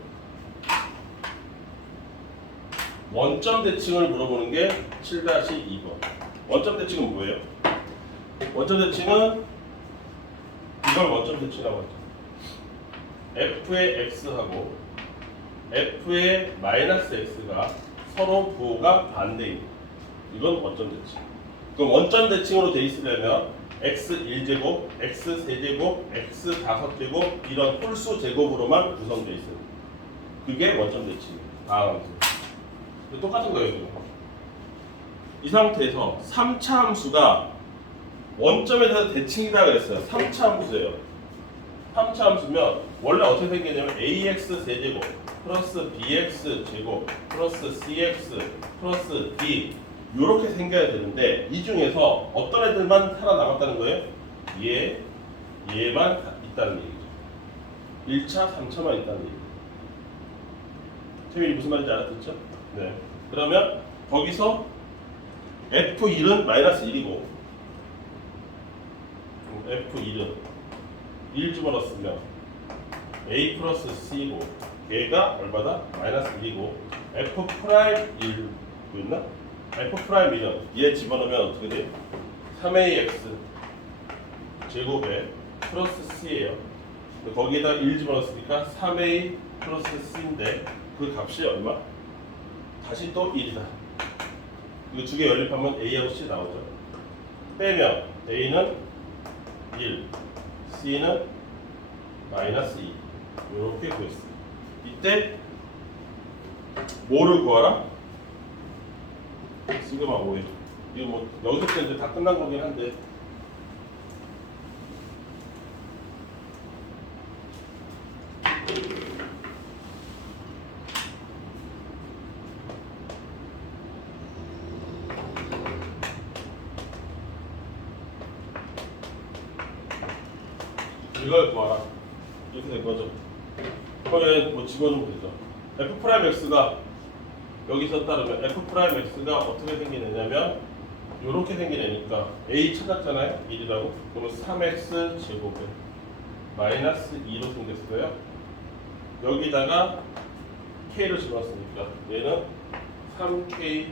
원점 대칭을 물어보는 게 7-2번. 원점 대칭은 뭐예요? 원점 대칭은 이걸 원점 대칭이라고 하죠. f의 x하고 f의 마이너스 x가 서로 부호가 반대입니다. 이건 원점 대칭. 그럼 원점 대칭으로 돼 있으려면 x1제곱, x3제곱, x5제곱 이런 홀수 제곱으로만 구성되어 있습니다. 그게 원점 대칭입니다. 다음 함수. 똑같은 거예요. 지금. 이 상태에서 3차 함수가 원점에 대해서 대칭이다 그랬어요. 3차 함수예요. 3차 함수면 원래 어떻게 생기냐면 ax 세제곱 플러스 bx 제곱 플러스 cx 플러스 d 이렇게 생겨야 되는데 이 중에서 어떤 애들만 살아남았다는 거예요? 얘만 있다는 얘기죠. 1차, 3차만 있다는 얘기죠. 태민이 무슨 말인지 알아듣죠? 네. 그러면 거기서 F1은 마이너스 1이고 F1은 1 집어넣었으면 A 플러스 C고 얘가 얼마다? 마이너스 1이고 F 프라임 1 보였나? F 프라임 1은 얘 집어넣으면 어떻게 돼요? 3AX 제곱에 플러스 C예요. 거기에다 1 집어넣었으니까 3A 플러스 C인데 그 값이 얼마? 다시 또 1이다. 이거 두 개 연립하면 A하고 C 나오죠. 빼면 A는 1, C는 마이너스 2 이렇게 구했어요. 이때 뭐를 구하라? 시그마 5에 이거 뭐 여기서부터 이제 다 끝난 거긴 한데. 이걸 구하라. 이렇게 된 거죠. 그러면 뭐 집어넣으면 되죠. f 프라임 x가 여기서 따르면 f 프라임 x가 어떻게 생기느냐면 이렇게 생기니까 a 찾았잖아요. 1이라고. 그러면 3x 제곱에 마이너스 2로 생겼어요. 여기다가 k를 집어넣었으니까 얘는 3k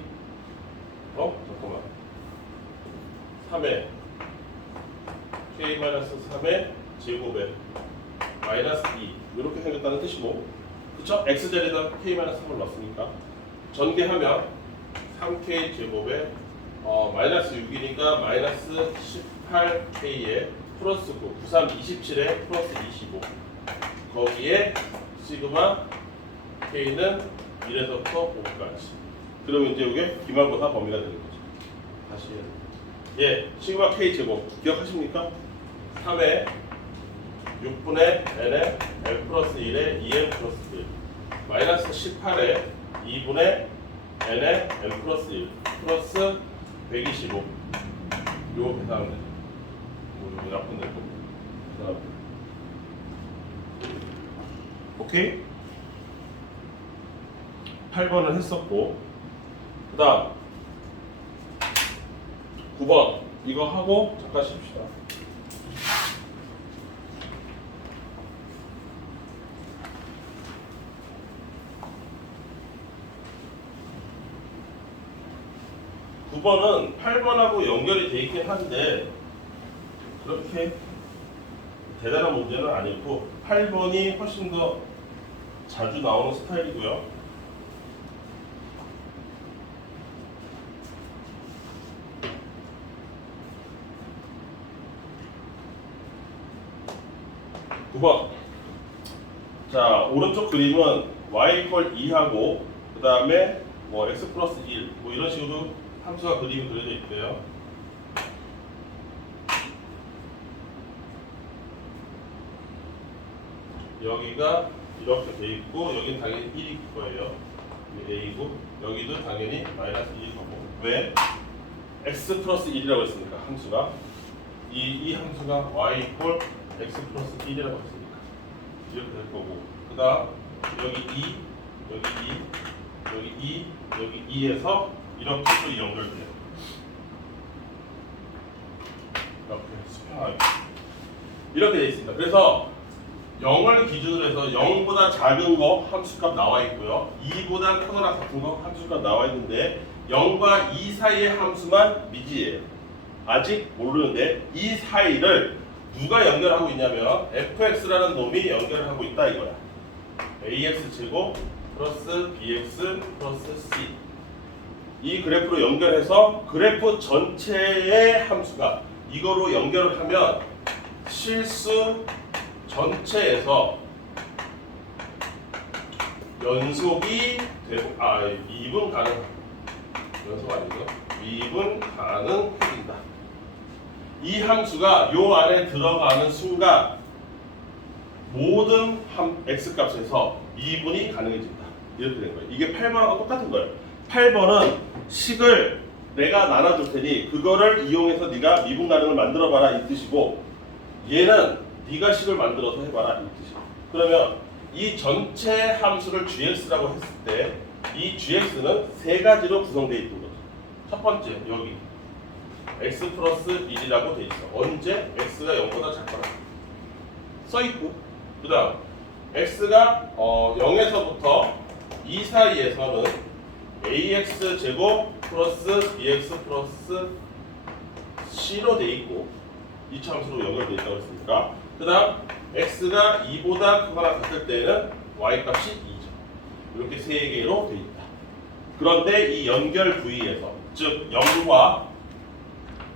잠깐만 3에 k 마이너스 3의 제곱에 마이너스 2 이렇게 생겼다는 뜻이고, 그쵸? x자리에다 k 마이너스 3을 넣었으니까 전개하면 3k 제곱에 마이너스 6이니까 마이너스 18k에 플러스 9, 93, 27에 플러스 25 거기에 시그마 k는 1에서부터 5까지. 그러면 이제 이게 기말고사 범위가 되는 거죠. 다시 해야 돼요. 예, 시그마 k 제곱 기억하십니까? 3에 6분의 n에 n 플러스 1에 2n 플러스 1 마이너스 18에 2분의 n에 n 플러스 1 플러스 125 요거 계산하면 되죠. 뭐 요거 약분 되고 계산하면 돼요. 오케이? 8번은 했었고, 그 다음 9번 이거 하고 잠깐 쉽시다. (9번은) 8번하고 연결이 돼 있긴 한데 그렇게 대단한 문제는 아니고 8번이 훨씬 더 자주 나오는 스타일이고요. (9번) 자, 오른쪽 그림은 y 이퀄 2하고 그 다음에 뭐 x 플러스 1 뭐 이런 식으로 함수가 그림이 그려져 있대요. 여기가 이렇게 돼 있고 여기는 당연히 1일 거예요. a이고 여기도 당연히 마이너스 1일 거고. 왜? x 플러스 1이라고 했으니까 함수가 이 함수가 y 이퀄 x 플러스 1이라고 했으니까 이렇게 될 거고, 그 다음 여기 2 여기 2 여기 2 여기 2에서 이렇게 또 연결돼요. 이렇게 수평하게 이렇게 돼 있습니다. 그래서 0을 기준으로 해서 0보다 작은 거 함수값 나와 있고요. 2보다 크거나 같은 거 함수값 나와 있는데 0과 2 사이의 함수만 미지예요. 아직 모르는데 이 사이를 누가 연결하고 있냐면 fx라는 놈이 연결을 하고 있다 이거야. ax 제곱 플러스 bx 플러스 c 이 그래프로 연결해서 그래프 전체의 함수가 이거로 연결을 하면 실수 전체에서 연속이 되고 미분 가능 연속 아니죠? 미분 가능해진다. 이 함수가 요 안에 들어가는 순간 모든 x값에서 미분이 가능해진다. 이렇게 된 거예요. 이게 8번하고 똑같은 거예요. 8번은 식을 내가 나눠줄 테니 그거를 이용해서 네가 미분 가능을 만들어봐라 이 뜻이고, 얘는 네가 식을 만들어서 해봐라 이 뜻이에요. 그러면 이 전체 함수를 gx라고 했을 때 이 gx는 세 가지로 구성되어 있는 거죠. 첫 번째 여기 x 플러스 1이라고 돼 있어. 언제? x가 0보다 작거나 써 있고, 그 다음 x가 0에서부터 2 사이에서는 ax 제곱 플러스 bx 플러스 c로 돼 있고 2차 함수로 연결돼 있다고 했으니까, 그 다음 x가 2보다 크거나 같을 때는 y 값이 2죠. 이렇게 세 개로 돼 있다. 그런데 이 연결 부위에서 즉 0과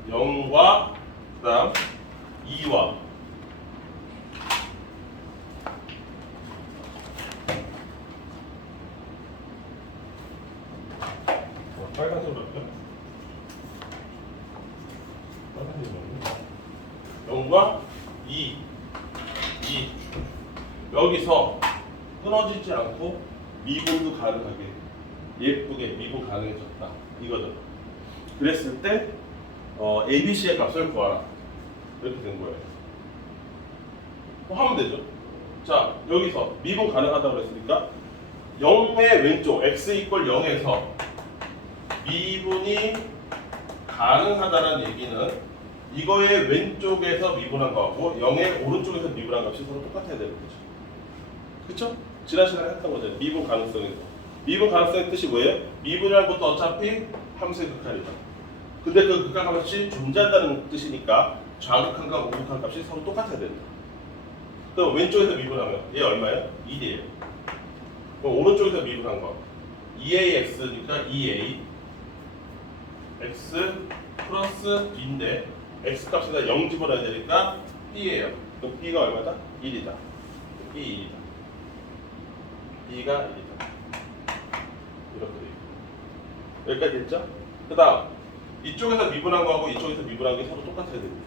그 다음 2와 빨간색으로 할까요? 여기서 끊어지지 않고 미분도 가능하게 예쁘게 미분 가능해졌다 이거죠. 그랬을 때 ABC의 값을 구하라 이렇게 된 거예요. 하면 되죠. 자 여기서 미분 가능하다고 그랬으니까 0의 왼쪽 x 이퀄 0에서 미분이 가능하다는 얘기는 이거의 왼쪽에서 미분한 거하고 0의 오른쪽에서 미분한 값이 서로 똑같아야 되는 거죠. 그쵸? 지난 시간에 했던 거죠. 미분 가능성에서. 미분 가능성의 뜻이 뭐예요? 미분이라는 것도 어차피 함수의 극한이다. 근데 그 극한 값이 존재한다는 뜻이니까 좌극한과 우극한 값이 서로 똑같아야 된다. 그럼 왼쪽에서 미분하면 얘 얼마예요? 1이에요. 그럼 오른쪽에서 미분한 거 2ax니까 2a x 플러스 b인데 x 값에다 0 집어넣어야 되니까 b예요. 그럼 b가 얼마다? 1이다. b 1이다. b가 1이다. 이렇게 돼요. 여기까지 됐죠? 그 다음 이쪽에서 미분한 거하고 이쪽에서 미분한 게 서로 똑같아야 됩니다.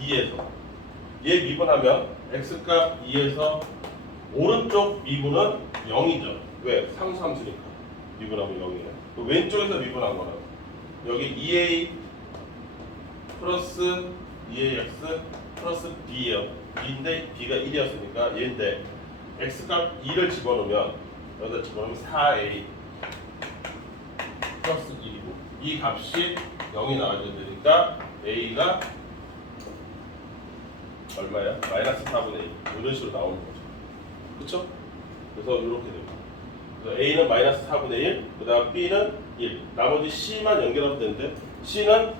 2에서 얘 미분하면 x값 2에서 오른쪽 미분은 0이죠. 왜? 상수함수니까 미분하면 0이에요. 왼쪽에서 미분한 거는 여기 2a 플러스 2ax 플러스 b예요. b인데 b가 1이었으니까 얘인데 x값 2를 집어넣으면 여기다 집어넣으면 4a 플러스 1이고 이 값이 0이 나와줘야 되니까 a가 얼마야? 마이너스 4분의 1 이런 식으로 나오는 거죠. 그쵸? 그래서 이렇게 됩니다. 그래서 a는 마이너스 4분의 1, 그 다음 b는 1, 나머지 c만 연결하면 되는데 c는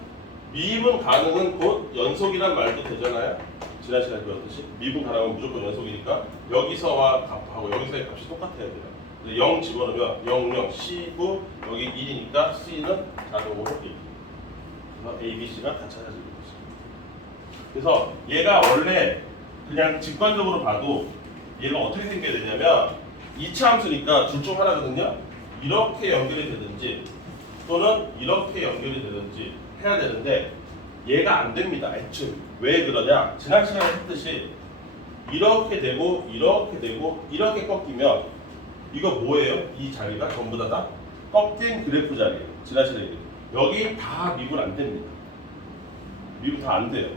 미분 가능은 곧 연속이란 말도 되잖아요. 지난 시간에 배웠듯이 미분 가능은 무조건 연속이니까 여기서와 값하고 여기서의 값이 똑같아야 돼요. 0 집어넣으면 0, 0, C9 여기 1이니까 C는 자동으로 1. 그래서 A, B, C가 다 찾아지는 거죠. 그래서 얘가 원래 그냥 직관적으로 봐도 얘가 어떻게 생겨야 되냐면 2차 함수니까 둘 중 하나거든요. 이렇게 연결이 되든지 또는 이렇게 연결이 되든지 해야 되는데 얘가 안 됩니다. 애초에. 왜 그러냐? 지난 시간에 했듯이 이렇게 되고 이렇게 되고 이렇게 꺾이면 이거 뭐예요? 이 자리가 전부 다 꺾인 그래프 자리예요. 지난 시간에 여기 다 미분 안 됩니다. 미분 다 안 돼요.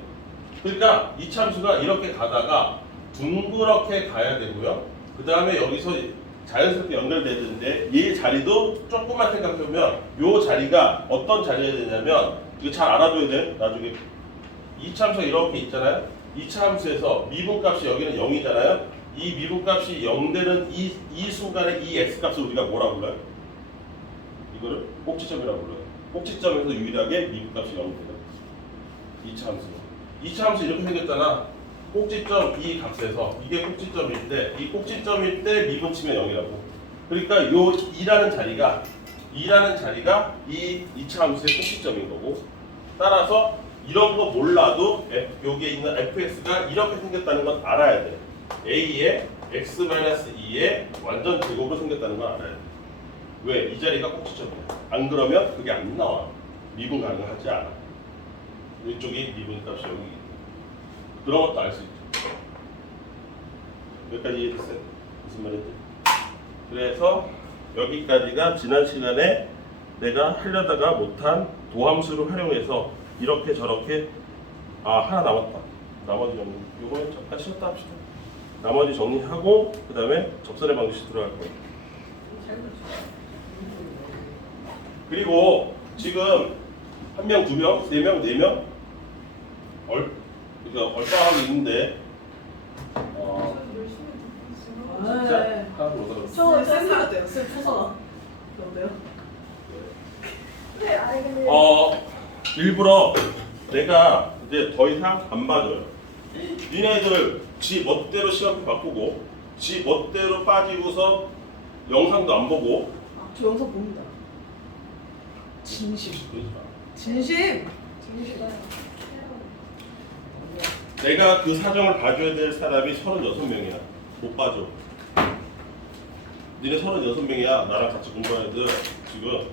그러니까 이 참수가 이렇게 가다가 둥그렇게 가야 되고요. 그 다음에 여기서 자연스럽게 연결되는데 이 자리도 조금만 생각해보면 이 자리가 어떤 자리가 되냐면 이거 잘 알아둬야 돼요. 나중에 이 참수가 이렇게 있잖아요. 이 참수에서 미분값이 여기는 0이잖아요. 이 미분값이 0되는 이 순간에 이 x값을 우리가 뭐라고 불러요? 이거를 꼭지점이라고 불러요. 꼭지점에서 유일하게 미분값이 0돼요. 2차 함수. 2차 함수 이렇게 생겼잖아. 꼭지점 이 값에서 이게 꼭지점일 때 이 꼭지점일 때 미분 치면 0이라고. 그러니까 요 2라는 자리가 이 2차 함수의 꼭지점인 거고 따라서 이런 거 몰라도 여기에 있는 fx가 이렇게 생겼다는 건 알아야 돼. a의 x-2의 완전 제곱으로 생겼다는 걸 알아야 돼. 왜? 이 자리가 꼭지점이야. 안 그러면 그게 안 나와. 미분 가능하지 않아. 이쪽이 미분값이 여기. 그런 것도 알 수 있죠. 여기까지 이해됐어요? 무슨 말인지? 그래서 여기까지가 지난 시간에 내가 하려다가 못한 도함수를 활용해서 이렇게 저렇게 하나 남았다. 나머지 정리. 요거는 잠깐 쉬었다 합시다. 나머지 정리하고 그 다음에 접선의 방식 들어갈 거예요. 그리고 지금 한 명, 두 명, 세 명, 네 명 그러니까 얼빠하고 있는데 진짜 하나도 못 알아봤어. 저 쌤들 어때요? 쌤 초선아 어때요? 네, 아니 근데 일부러 내가 이제 더 이상 안 봐줘요. 니네들 지 멋대로 시간표 바꾸고 지 멋대로 빠지고서 영상도 안 보고 저 영상 봅니다. 진심. 진심. 내가 그 사정을 봐줘야 될 사람이 36명이야. 못 봐줘. 니네 36명이야. 나랑 같이 공부하는 애들 지금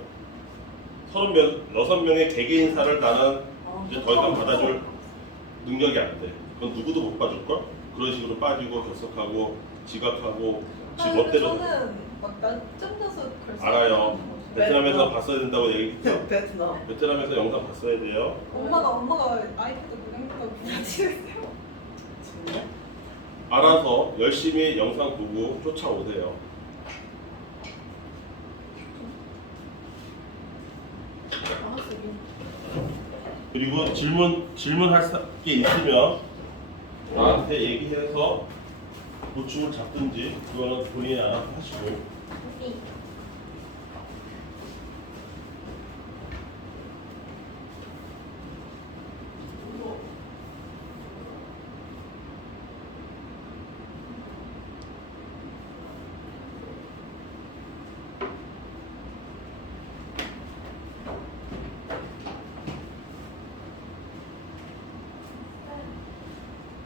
36명의 개개인사를 나는 이제 더 이상 받아줄 능력이 안 돼. 그건 누구도 못 봐줄걸? 그런 식으로 빠지고 결석하고 지각하고 지 아니, 근데 멋대로 저는 막 난점 져서 글 알아요. 베트남에서 봤어야 된다고 얘기했죠. 베트남. 베트남에서 영상 봤어야 돼요. 엄마가 아이패드 무행했다고 부딪히겠어요. 진짜? 알아서 열심히 영상 보고 쫓아오세요. 방학생이. 그리고 질문할 게 있으면 나한테 얘기해서 보충을 잡든지 그거는 본인이 알아서 하시고. 이.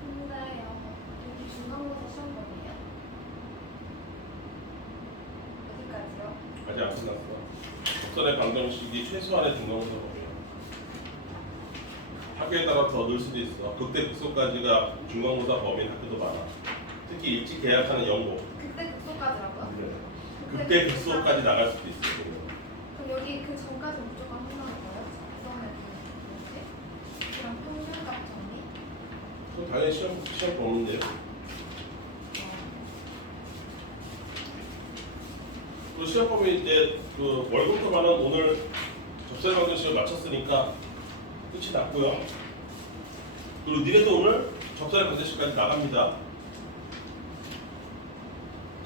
근데요, 여기 중간고사 시험범이에요? 어디까지요? 아직 안 끝났어. 접선의 방정식이 최소한의 중간고사 범위야. 학교에 따라 더 늘 수도 있어. 극대 극소까지가 중간고사 범위인 학교도 많아. 특히 일찍 계약하는 연고. 그때 극소까지라고요? 극대 극소까지 나갈 수도 있어. 그럼 여기 그 전까지 무조건 한다는 거예요? 작성을 뭐지? 그럼 평균값 정리? 그럼 당연히 시험 보는데요. 또 시험 보면 이제 그 월급도 많은 오늘 접세 방정식을 마쳤으니까 끝이 났고요. 그리고 니네도 오늘 접세 방정식까지 나갑니다.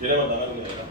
걔네만 나가는 게 아니라.